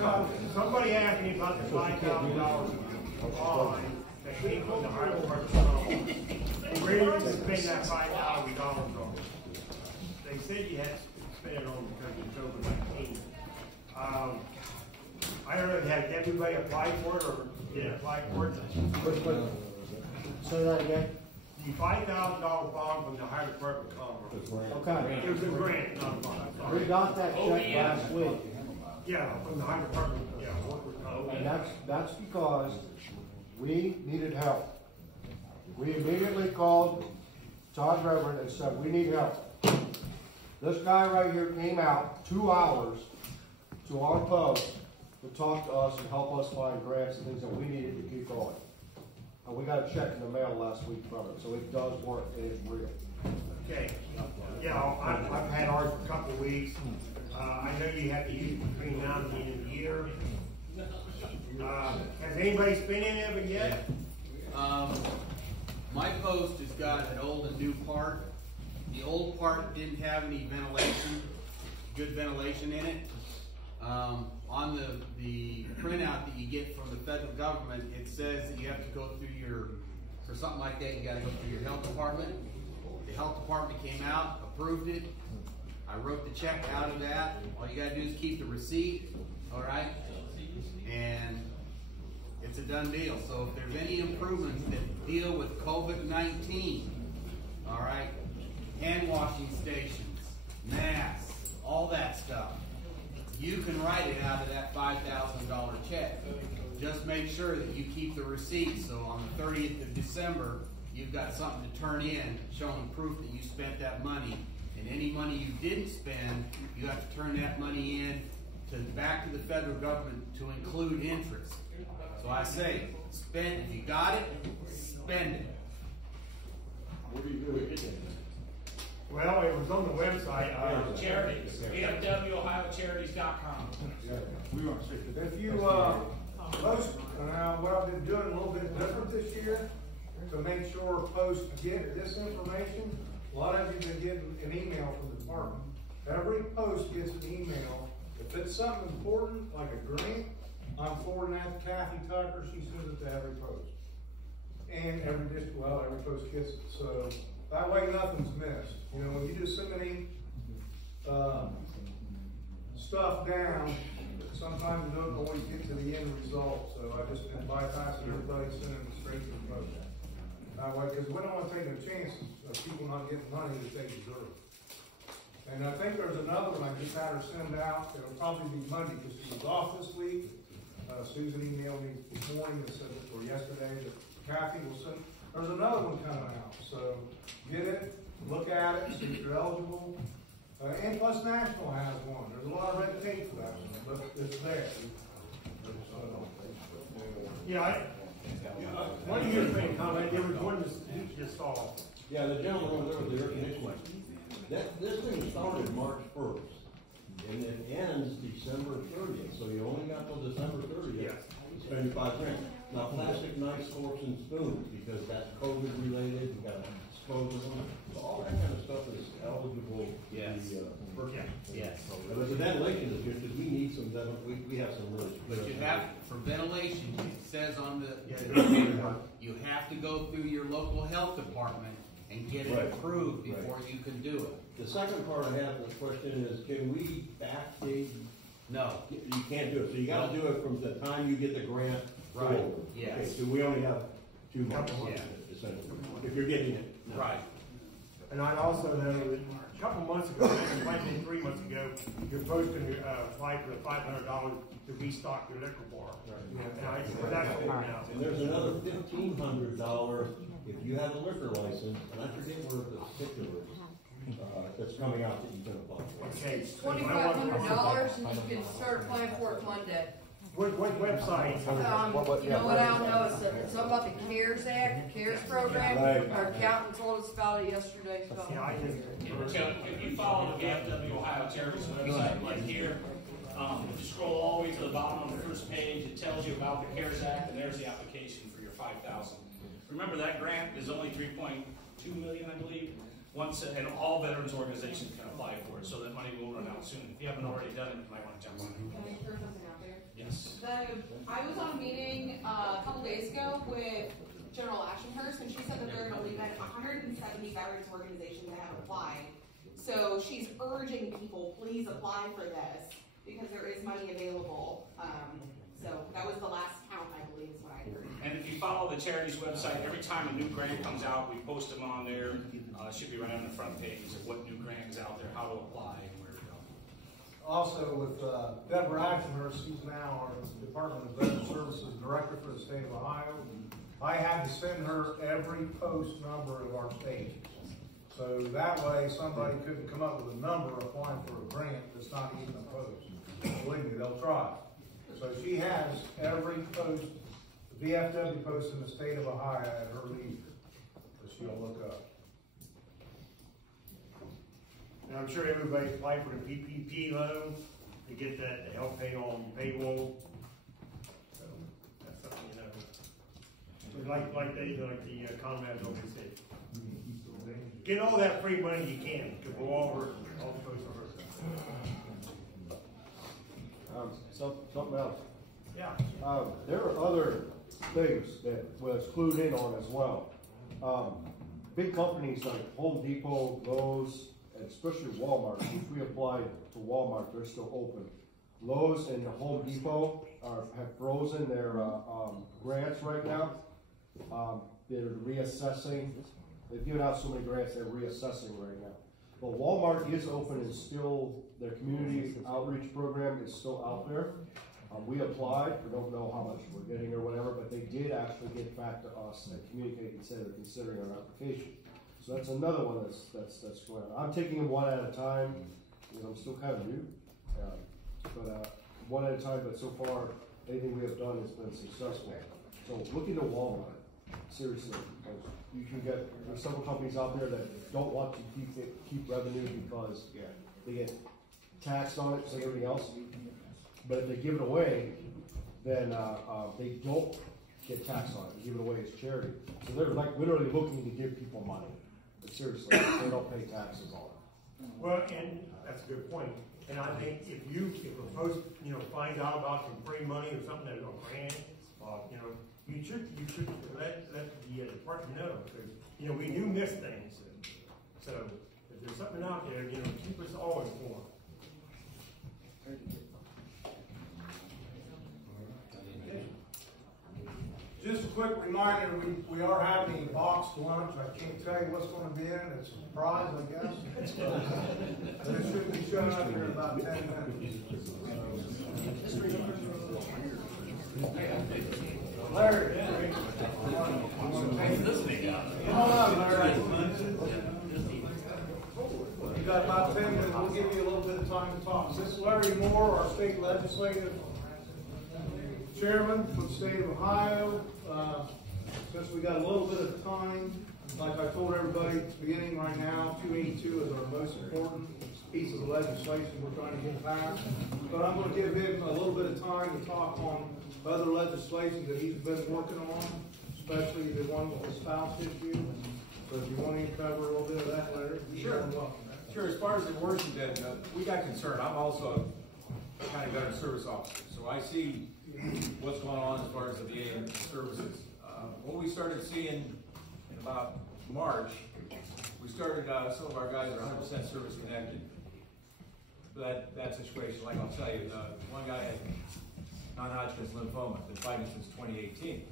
Somebody asked me about the $5,000 bond that came from the higher department. Where did you spend that $5,000 on? They said you had to spend it on because of COVID-19. I don't know, had everybody applied for it or did it apply for it? Say that again. The $5,000 bond from the higher department Commerce. Okay. It was a grant, not a bond. Sorry. We got that check last week. Yeah, from the higher department. Yeah, And that's because we needed help. We immediately called Todd Reverend and said, we need help. This guy right here came out 2 hours to our post to talk to us and help us find grants and things that we needed to keep going. And we got a check in the mail last week from it, so it does work and it's real. Okay. Yeah, I've had ours for a couple of weeks. I know you have to use it between now and the end of the year. Has anybody spent any of it yet? My post has got an old and new part. The old part didn't have any ventilation, good ventilation in it. On the printout that you get from the federal government, it says that you have to go through for something like that, you got to go through your health department. The health department came out, approved it. I wrote the check out of that. All you got to do is keep the receipt, all right? And it's a done deal. So if there's any improvements that deal with COVID-19, all right, hand washing stations, masks, all that stuff, you can write it out of that $5,000 check. Just make sure that you keep the receipt, so on the 30th of December, you've got something to turn in showing proof that you spent that money. And any money you didn't spend, you have to turn that money in back to the federal government to include interest. So I say, spend, if you got it, spend it. What do you do with it? Well, it was on the website. Charities. AFWOhiocharities.com. Yeah, we want to see it. If you, post, what I've been doing a little bit different this year to make sure posts get this information. A lot of you have been getting an email from the department. Every post gets an email. If it's something important, like a grant, I'm forwarding that to Kathy Tucker. She sends it to every post. And every district, well, every post gets it. So that way nothing's missed. You know, when you do so many stuff down, sometimes you don't always get to the end result. So I just been bypassing everybody, sending it straight to the post. That way, because we don't want to take no chances of people not getting money that they deserve. And I think there's another one I just had her send out. It'll probably be Monday because she was off this week. Susan emailed me this morning or yesterday that Kathy will send. There's another one coming out. So get it, look at it, see if you're eligible. And Plus National has one. There's a lot of red tape for that one, but it's there. One of your things, comment, there was one that you just saw. Yeah, the gentleman over there with the air conditioning. This thing started March 1st, and it ends December 30th, so you only got till December 30th. Yes. To spend your $5,000. Now, plastic knives, forks, and spoons, because that's COVID related, you got to dispose of them. So all that kind of stuff is eligible to be purchased. Yes. But the ventilation is good, because we need some, we have some really. But you have, for ventilation, it says on the, you have to go through your local health department and get it approved before you can do it. The second part I have the question is, can we backdate? No. You can't do it. So you got to do it from the time you get the grant forward. Yes. Okay, so we only have 2 months. Essentially. If you're getting it. Right. And I also know that a couple months ago, it might have been 3 months ago, you're supposed to apply for the $500 to restock your liquor bar. Right. And that's over now. And there's another $1,500 if you have a liquor license, and I forget where the particular is. That's coming out that you can apply for. Okay. $2,500 and you can start applying for it Monday. What website? You know what I don't know, it's something about the CARES Act, the CARES program. Our accountant told us about it yesterday. So. Yeah, I just, If you follow the VFW Ohio Charities website, like here, if you scroll all the way to the bottom on the first page, it tells you about the CARES Act, and there's the application for your $5,000. Remember that grant is only $3.2 million, I believe. And all veterans organizations can apply for it, so that money will run out soon. If you haven't already done it, you might want to jump on it. Yes. I was on a meeting a couple days ago with General Ashenhurst, and she said that there are only been 170 veterans organizations that have applied. So she's urging people, please apply for this because there is money available. So that was the last count, I believe, is what I heard. And if you follow the charity's website, every time a new grant comes out, we post them on there. It should be right on the front page of what new grant is out there, how to apply, and where to go. Also with Deborah Ashenhurst, she's now our Department of Veteran Services Director for the state of Ohio. I had to send her every post number of our pages. So that way somebody couldn't come up with a number applying for a grant that's not even a post. Believe me, they'll try. So she has every post, the VFW post in the state of Ohio at her leisure that she'll look up. And I'm sure everybody applied for the PPP loan to get that to help pay on payroll. So that's something, you know. Like the Conrad always said. Get all that free money you can to go over all the posts over. Something else. Yeah. There are other things that was clued in on as well. Big companies like Home Depot, Lowe's, and especially Walmart, which we applied to Walmart, they're still open. Lowe's and the Home Depot have frozen their grants right now. They're reassessing. They've given out so many grants, they're reassessing right now. But Walmart is open and still, their community outreach program is still out there. We applied, we don't know how much we're getting or whatever, but they did actually get back to us and communicate and say they're considering our application. So that's another one that's going on. I'm taking them one at a time, because I'm still kind of new. One at a time, but so far, anything we have done has been successful. So look into Walmart, seriously. You can get, there's several companies out there that don't want to keep revenue because they get taxed on it, like everything else. But if they give it away, then they don't get taxed on it. They give it away as charity. So they're like literally looking to give people money. But seriously, they don't pay taxes on it. Well, and that's a good point. And I think if a post, finds out about some free money or something that a grant, you should let the department know, because we do miss things. So if there's something out there, keep us all informed. Just a quick reminder, we are having a boxed lunch. I can't tell you what's going to be in it. It's a surprise, I guess. But it should be showing up here in about 10 minutes. Larry. Hold on, Larry. You got about 10 minutes. We'll give you a little bit of time to talk. This is Larry Moore, our state legislative chairman for the state of Ohio. Since we got a little bit of time, like I told everybody at the beginning, right now, 282 is our most important piece of legislation we're trying to get passed. But I'm going to give him a little bit of time to talk on other legislation that he's been working on, especially the one with the spouse issue. So if you want to cover a little bit of that, Larry, sure. Sure. As far as in Washington, we got concerned. I'm also a county veteran service officer, so I see what's going on as far as the VA services. What we started seeing in about March, we started, some of our guys are 100% service connected. That situation, like I'll tell you, one guy had non-Hodgkin's lymphoma, been fighting since 2018.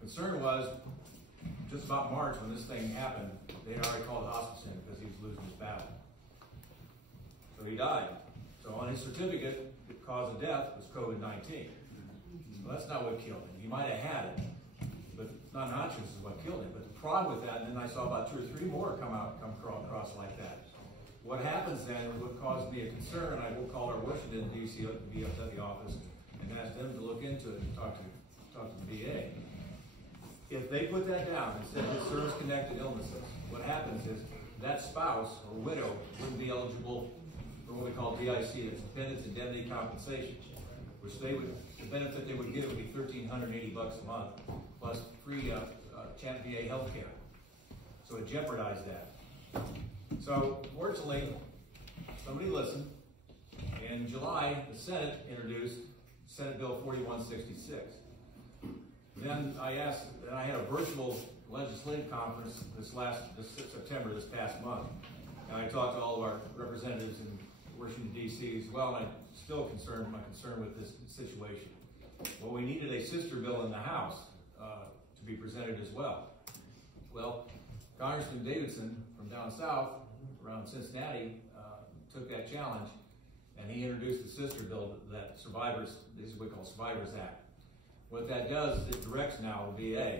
Concern was, just about March when this thing happened, they had already called the hospice in because he was losing his battle. So he died. So on his certificate, the cause of death was COVID-19. Well, that's not what killed him. He might have had it, but non-Hodgkin's is what killed him. But the problem with that, and then I saw about 2 or 3 more come across like that. What happens then, what caused me a concern, I will call our Washington D.C. VFW office and ask them to look into it and talk to the VA. If they put that down and said it's service-connected illnesses, what happens is that spouse or widow wouldn't be eligible for what we call DIC, that's Dependents Indemnity Compensation, which the benefit they would get would be $1,380 a month plus free Champ VA health care. So it jeopardized that. So fortunately, somebody listened. In July, the Senate introduced Senate Bill 4166. Then I had a virtual legislative conference this September, this past month. And I talked to all of our representatives in Washington, D.C. as well, and I'm still concerned with this situation. Well, we needed a sister bill in the House to be presented as well. Well, Congressman Davidson from down south, around Cincinnati, took that challenge, and he introduced the sister bill that this is what we call Survivors Act. What that does is it directs now the VA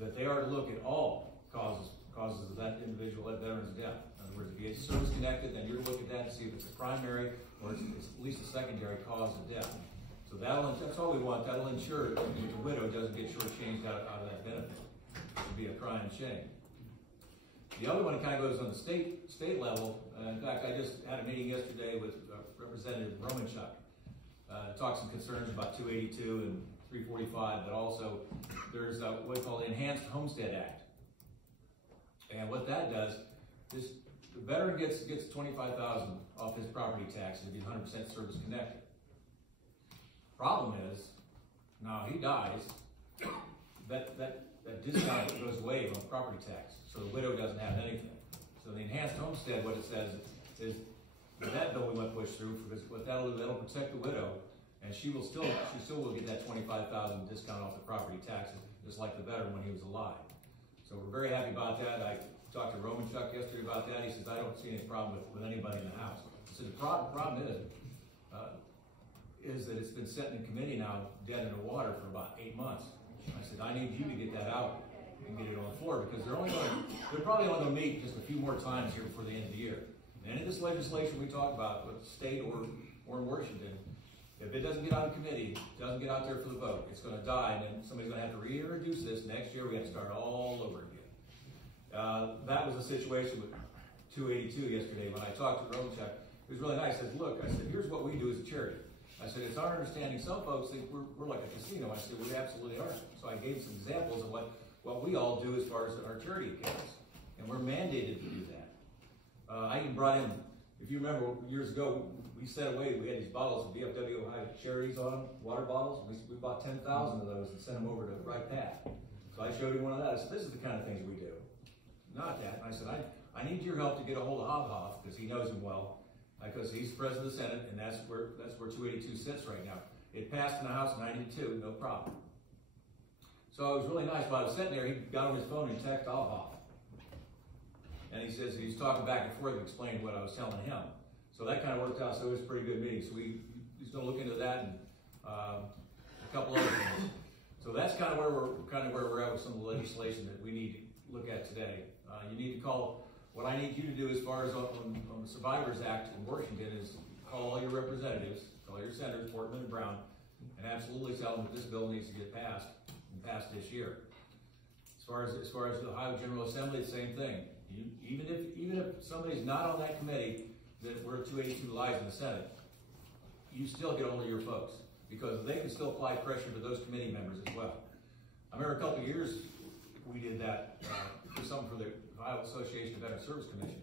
that they are to look at all causes of that individual, that veteran's death. In other words, if he is service-connected, then you're to look at that to see if it's a primary or it's at least a secondary cause of death. So that's all we want. That'll ensure that the widow doesn't get shortchanged out of that benefit. It would be a crying shame. The other one kind of goes on the state level. In fact, I just had a meeting yesterday with Representative Romanchuk. Talked some concerns about 282 and 345, but also there's what we call the Enhanced Homestead Act. And what that does is the veteran gets $25,000 off his property taxes if he's 100% service connected. Problem is, now he dies, that discount goes away on property tax, so the widow doesn't have anything. So the enhanced homestead, what it says is that bill we want to push through, because what that'll protect the widow, and she still will get that $25,000 discount off the property taxes, just like the veteran when he was alive. So we're very happy about that. I talked to Romanchuk yesterday about that. He says, I don't see any problem with anybody in the House. So the problem is that it's been sitting in committee now, dead in the water for about 8 months. I said, I need you to get that out and get it on the floor, because they're probably only going to meet just a few more times here before the end of the year. And any of this legislation we talk about, with the state or in Washington, if it doesn't get out of committee, doesn't get out there for the vote, it's going to die, and then somebody's going to have to reintroduce this. Next year, we have to start all over again. That was the situation with 282 yesterday. When I talked to Romanchuk, it was really nice. I said, look, here's what we do as a charity. I said, it's our understanding, some folks think we're like a casino. I said, we absolutely are. So I gave some examples of what we all do as far as our charity accounts. And we're mandated to do that. I even brought in, if you remember years ago, we set away, we had these bottles of VFW Ohio charities on them, water bottles. We bought 10,000 of those and sent them over to Right Path. So I showed him one of those. I said, this is the kind of things we do. Not that. And I said, I need your help to get a hold of Hoff, because he knows him well. Because he's president of the Senate, and that's where 282 sits right now. It passed in the House in 92, no problem. So it was really nice. While I was sitting there, he got on his phone and texted Hoff. And he says he's talking back and forth and explaining what I was telling him. So that kind of worked out. So it was a pretty good meeting. So he's going to look into that and a couple other things. So that's kind of where we're at with some of the legislation that we need to look at today. You need to call. What I need you to do as far as on the Survivors Act in Washington is call all your representatives, call your senators, Portman and Brown, and absolutely tell them that this bill needs to get passed and passed this year. As far as the Ohio General Assembly, the same thing. Even if somebody's not on that committee where 282 lies in the Senate, you still get hold of your folks, because they can still apply pressure to those committee members as well. I remember a couple of years we did that for something for the Ohio Association of Veteran Service Commissioners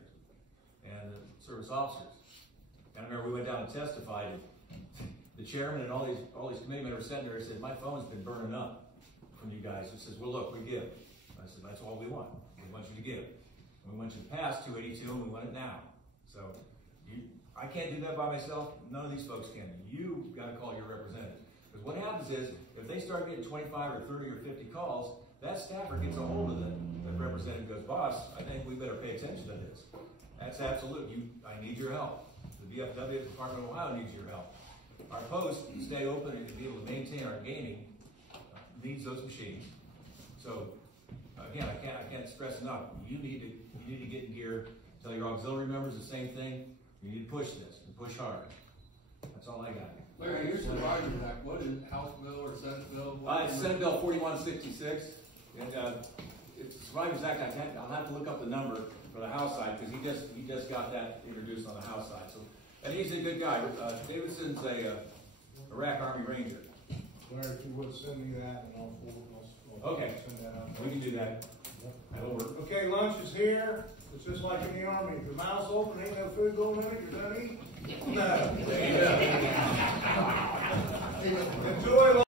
and the service officers. And I remember we went down and testified, and the chairman and all these committee members sitting there and said, my phone's been burning up from you guys. He says, well, look, we give. I said, that's all we want. We want you to give. And we want you to pass 282, and we want it now. So I can't do that by myself. None of these folks can. You got to call your representatives. Because what happens is, if they start getting 25 or 30 or 50 calls, that staffer gets a hold of them. The representative goes, boss, I think we better pay attention to this. That's absolute. I need your help. The VFW Department of Ohio needs your help. Our post to stay open and to be able to maintain our gaming needs those machines. So again, I can't stress enough. You need to get in gear. Tell your auxiliary members the same thing. You need to push this and push hard. That's all I got. Larry, your Survivors Act, what is it, House bill or Senate bill? It's Senate Bill 4166. And it's the Survivors Act. I'll have to look up the number for the House side, because he just got that introduced on the House side. So, and he's a good guy. Davidson's a Iraq Army Ranger. Larry, if you would send me that, and I'll okay. Send that out. We can do that. That'll work. Okay, lunch is here. It's just like in the Army. If your mouth's open, ain't no food going in it, you're done eating. No. Enjoy.